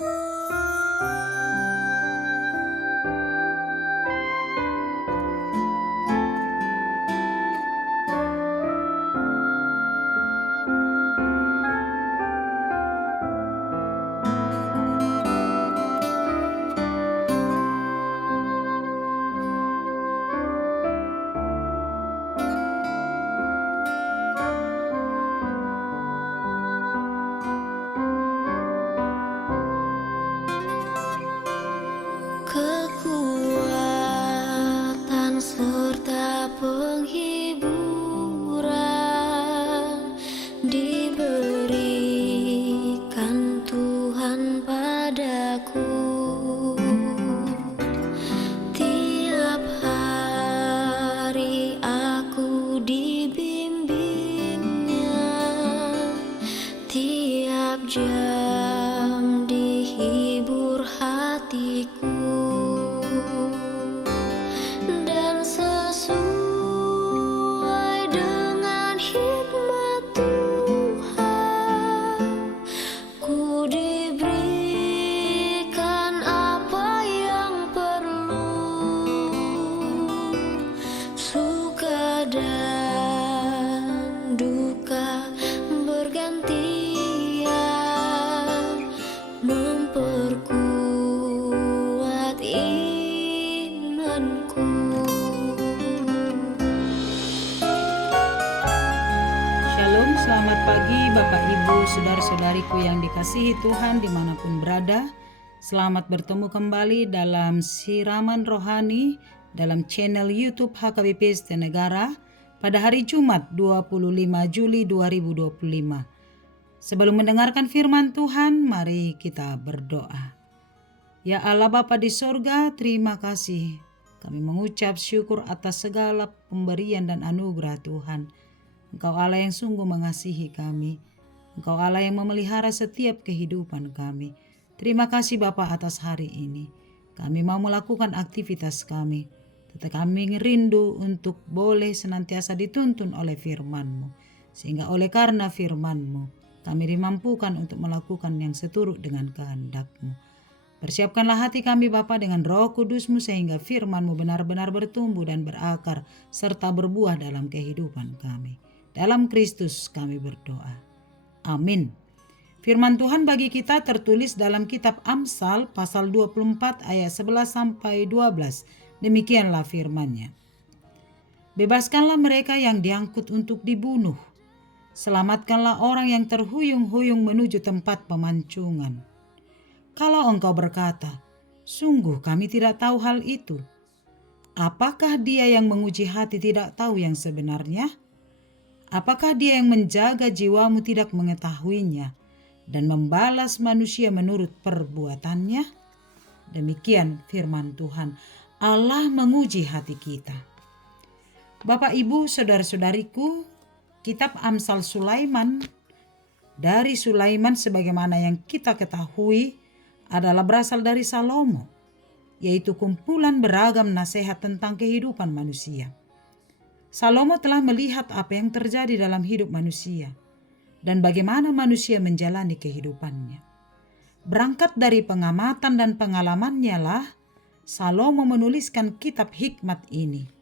Kekuatan serta penghiburan diberikan Tuhan padaku. Tiap hari aku dibimbingnya, tiap jam dihibur hatiku. Dan sesuai dengan hikmat Tuhan, ku diberikan apa yang perlu. Suka dan duka bergantian, memperkuat imanku. Shalom, selamat pagi Bapak Ibu, saudara-saudariku yang dikasihi Tuhan dimanapun berada. Selamat bertemu kembali dalam siraman rohani dalam channel YouTube HKBP Setenegara pada hari Jumat 25 Juli 2025. Sebelum mendengarkan firman Tuhan, mari kita berdoa. Ya Allah Bapa di sorga, terima kasih. Kami mengucap syukur atas segala pemberian dan anugerah Tuhan. Engkau Allah yang sungguh mengasihi kami. Engkau Allah yang memelihara setiap kehidupan kami. Terima kasih Bapa atas hari ini. Kami mau melakukan aktivitas kami. Tetapi kami rindu untuk boleh senantiasa dituntun oleh firman-Mu. Sehingga oleh karena firman-Mu, kami dimampukan untuk melakukan yang seturut dengan kehendak-Mu. Persiapkanlah hati kami Bapa dengan Roh Kudus-Mu sehingga firman-Mu benar-benar bertumbuh dan berakar serta berbuah dalam kehidupan kami. Dalam Kristus kami berdoa. Amin. Firman Tuhan bagi kita tertulis dalam kitab Amsal pasal 24 ayat 11 sampai 12. Demikianlah firman-Nya. Bebaskanlah mereka yang diangkut untuk dibunuh. Selamatkanlah orang yang terhuyung-huyung menuju tempat pemancungan. Kalau engkau berkata, sungguh kami tidak tahu hal itu. Apakah dia yang menguji hati tidak tahu yang sebenarnya? Apakah dia yang menjaga jiwamu tidak mengetahuinya dan membalas manusia menurut perbuatannya? Demikian firman Tuhan. Allah menguji hati kita. Bapak Ibu saudara-saudariku, kitab Amsal Sulaiman, dari Sulaiman sebagaimana yang kita ketahui adalah berasal dari Salomo, yaitu kumpulan beragam nasihat tentang kehidupan manusia. Salomo telah melihat apa yang terjadi dalam hidup manusia dan bagaimana manusia menjalani kehidupannya. Berangkat dari pengamatan dan pengalamannya lah Salomo menuliskan kitab hikmat ini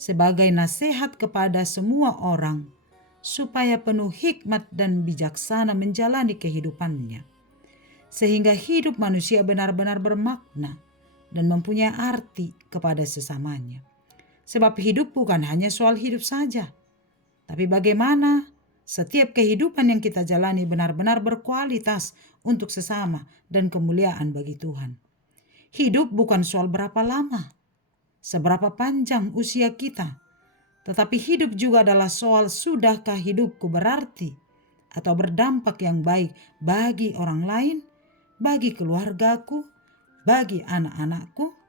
sebagai nasihat kepada semua orang supaya penuh hikmat dan bijaksana menjalani kehidupannya, sehingga hidup manusia benar-benar bermakna dan mempunyai arti kepada sesamanya. Sebab hidup bukan hanya soal hidup saja, tapi bagaimana setiap kehidupan yang kita jalani benar-benar berkualitas untuk sesama dan kemuliaan bagi Tuhan. Hidup bukan soal berapa lama, seberapa panjang usia kita, tetapi hidup juga adalah soal sudahkah hidupku berarti atau berdampak yang baik bagi orang lain, bagi keluargaku, bagi anak-anakku.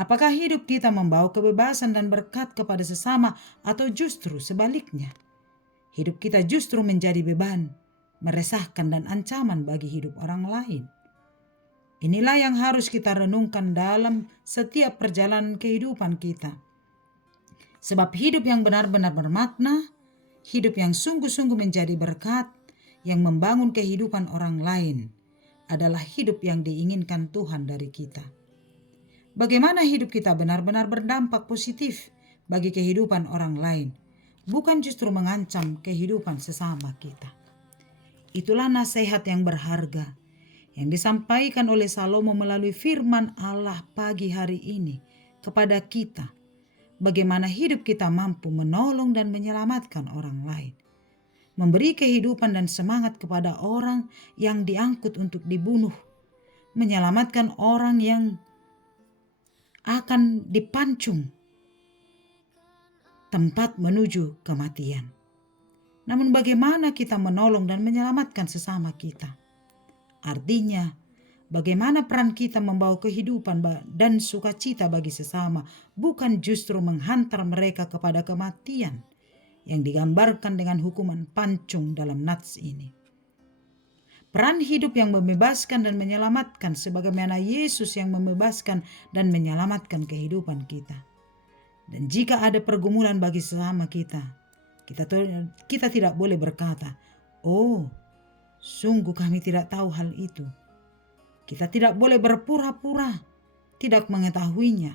Apakah hidup kita membawa kebebasan dan berkat kepada sesama atau justru sebaliknya? Hidup kita justru menjadi beban, meresahkan dan ancaman bagi hidup orang lain. Inilah yang harus kita renungkan dalam setiap perjalanan kehidupan kita. Sebab hidup yang benar-benar bermakna, hidup yang sungguh-sungguh menjadi berkat, yang membangun kehidupan orang lain, adalah hidup yang diinginkan Tuhan dari kita. Bagaimana hidup kita benar-benar berdampak positif bagi kehidupan orang lain, bukan justru mengancam kehidupan sesama kita. Itulah nasihat yang berharga yang disampaikan oleh Salomo melalui firman Allah pagi hari ini kepada kita. Bagaimana hidup kita mampu menolong dan menyelamatkan orang lain, memberi kehidupan dan semangat kepada orang yang diangkut untuk dibunuh, menyelamatkan orang yang akan dipancung tempat menuju kematian. Namun bagaimana kita menolong dan menyelamatkan sesama kita? Artinya, bagaimana peran kita membawa kehidupan dan sukacita bagi sesama, bukan justru menghantar mereka kepada kematian yang digambarkan dengan hukuman pancung dalam nats ini. Peran hidup yang membebaskan dan menyelamatkan sebagaimana Yesus yang membebaskan dan menyelamatkan kehidupan kita. Dan jika ada pergumulan bagi sesama kita tidak boleh berkata, "Oh, sungguh kami tidak tahu hal itu." Kita tidak boleh berpura-pura tidak mengetahuinya,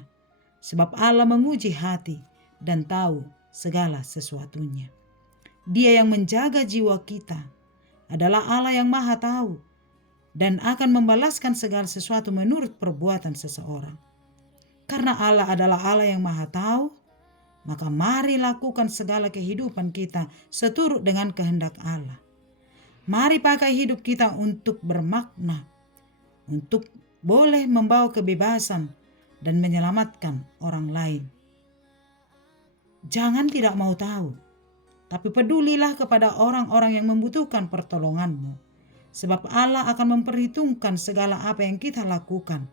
sebab Allah menguji hati dan tahu segala sesuatunya. Dia yang menjaga jiwa kita adalah Allah yang Maha Tahu dan akan membalaskan segala sesuatu menurut perbuatan seseorang. Karena Allah adalah Allah yang Maha Tahu, maka mari lakukan segala kehidupan kita seturut dengan kehendak Allah. Mari pakai hidup kita untuk bermakna, untuk boleh membawa kebebasan dan menyelamatkan orang lain. Jangan tidak mau tahu, tapi pedulilah kepada orang-orang yang membutuhkan pertolonganmu, sebab Allah akan memperhitungkan segala apa yang kita lakukan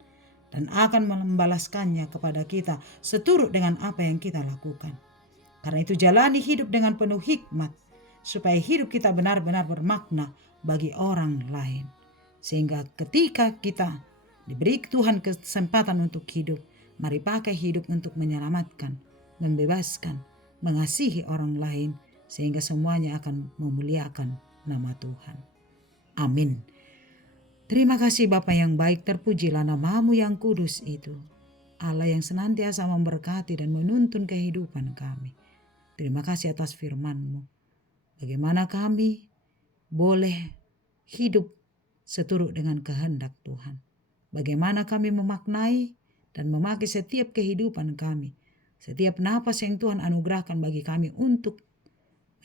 dan akan membalaskannya kepada kita seturut dengan apa yang kita lakukan. Karena itu jalani hidup dengan penuh hikmat, supaya hidup kita benar-benar bermakna bagi orang lain. Sehingga ketika kita diberi Tuhan kesempatan untuk hidup, mari pakai hidup untuk menyelamatkan, membebaskan, mengasihi orang lain, sehingga semuanya akan memuliakan nama Tuhan. Amin. Terima kasih Bapa yang baik, terpujilah nama-Mu yang kudus itu. Allah yang senantiasa memberkati dan menuntun kehidupan kami. Terima kasih atas firman-Mu. Bagaimana kami boleh hidup seturut dengan kehendak Tuhan. Bagaimana kami memaknai dan memakai setiap kehidupan kami. Setiap napas yang Tuhan anugerahkan bagi kami untuk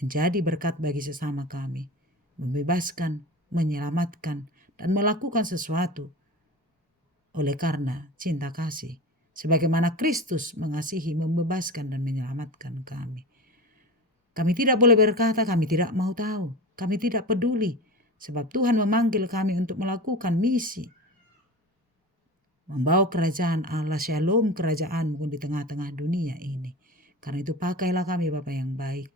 menjadi berkat bagi sesama kami. Membebaskan, menyelamatkan, dan melakukan sesuatu oleh karena cinta kasih. Sebagaimana Kristus mengasihi, membebaskan, dan menyelamatkan kami. Kami tidak boleh berkata kami tidak mau tahu. Kami tidak peduli. Sebab Tuhan memanggil kami untuk melakukan misi. Membawa kerajaan Allah, shalom kerajaan-Mu di tengah-tengah dunia ini. Karena itu pakailah kami Bapa yang baik.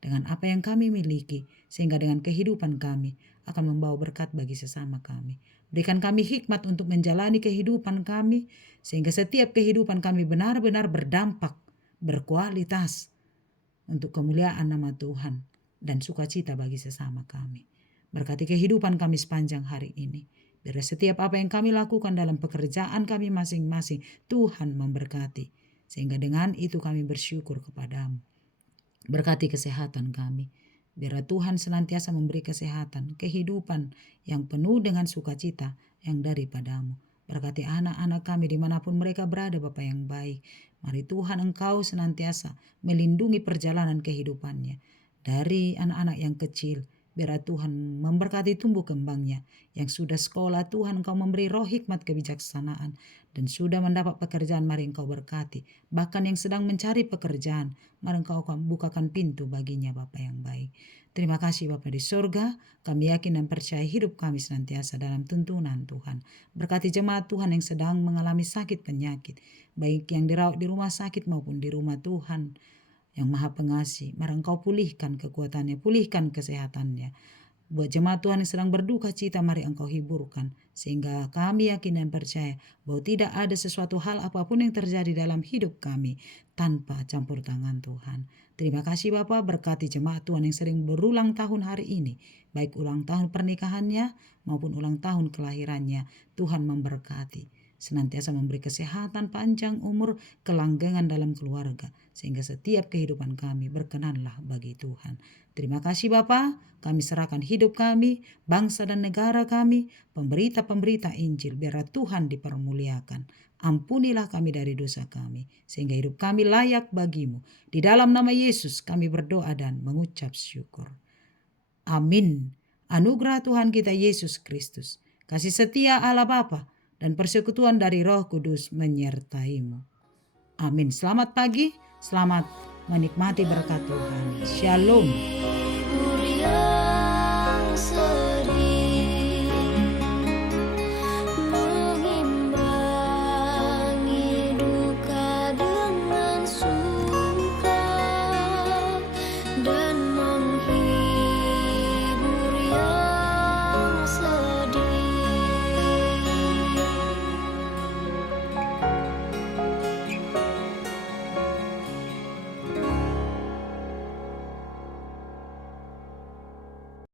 Dengan apa yang kami miliki. Sehingga dengan kehidupan kami akan membawa berkat bagi sesama kami. Berikan kami hikmat untuk menjalani kehidupan kami. Sehingga setiap kehidupan kami benar-benar berdampak, berkualitas. Untuk kemuliaan nama Tuhan dan sukacita bagi sesama kami. Berkati kehidupan kami sepanjang hari ini. Biar setiap apa yang kami lakukan dalam pekerjaan kami masing-masing, Tuhan memberkati. Sehingga dengan itu kami bersyukur kepadamu. Berkati kesehatan kami. Biar Tuhan senantiasa memberi kesehatan, kehidupan yang penuh dengan sukacita yang daripadamu. Berkati anak-anak kami dimanapun mereka berada Bapa yang baik. Mari Tuhan Engkau senantiasa melindungi perjalanan kehidupannya. Dari anak-anak yang kecil, biar Tuhan memberkati tumbuh kembangnya. Yang sudah sekolah Tuhan Engkau memberi roh hikmat kebijaksanaan. Dan sudah mendapat pekerjaan mari Engkau berkati. Bahkan yang sedang mencari pekerjaan, mari Engkau bukakan pintu baginya Bapa yang baik. Terima kasih Bapa di surga, kami yakin dan percaya hidup kami senantiasa dalam tuntunan Tuhan. Berkati jemaat Tuhan yang sedang mengalami sakit penyakit, baik yang dirawat di rumah sakit maupun di rumah Tuhan yang Maha Pengasih. Mari Engkau pulihkan kekuatannya, pulihkan kesehatannya. Buat jemaat Tuhan yang sedang berduka cita, mari Engkau hiburkan. Sehingga kami yakin dan percaya bahwa tidak ada sesuatu hal apapun yang terjadi dalam hidup kami tanpa campur tangan Tuhan. Terima kasih Bapa, berkati jemaat Tuhan yang sering berulang tahun hari ini. Baik ulang tahun pernikahannya maupun ulang tahun kelahirannya. Tuhan memberkati. Senantiasa memberi kesehatan, panjang umur, kelanggengan dalam keluarga. Sehingga setiap kehidupan kami berkenanlah bagi Tuhan. Terima kasih Bapa, kami serahkan hidup kami, bangsa dan negara kami, pemberita-pemberita Injil, biar Tuhan dipermuliakan. Ampunilah kami dari dosa kami, sehingga hidup kami layak bagimu. Di dalam nama Yesus kami berdoa dan mengucap syukur. Amin. Anugerah Tuhan kita Yesus Kristus, kasih setia Allah Bapa, dan persekutuan dari Roh Kudus menyertaimu. Amin. Selamat pagi, selamat menikmati berkat Tuhan. Shalom.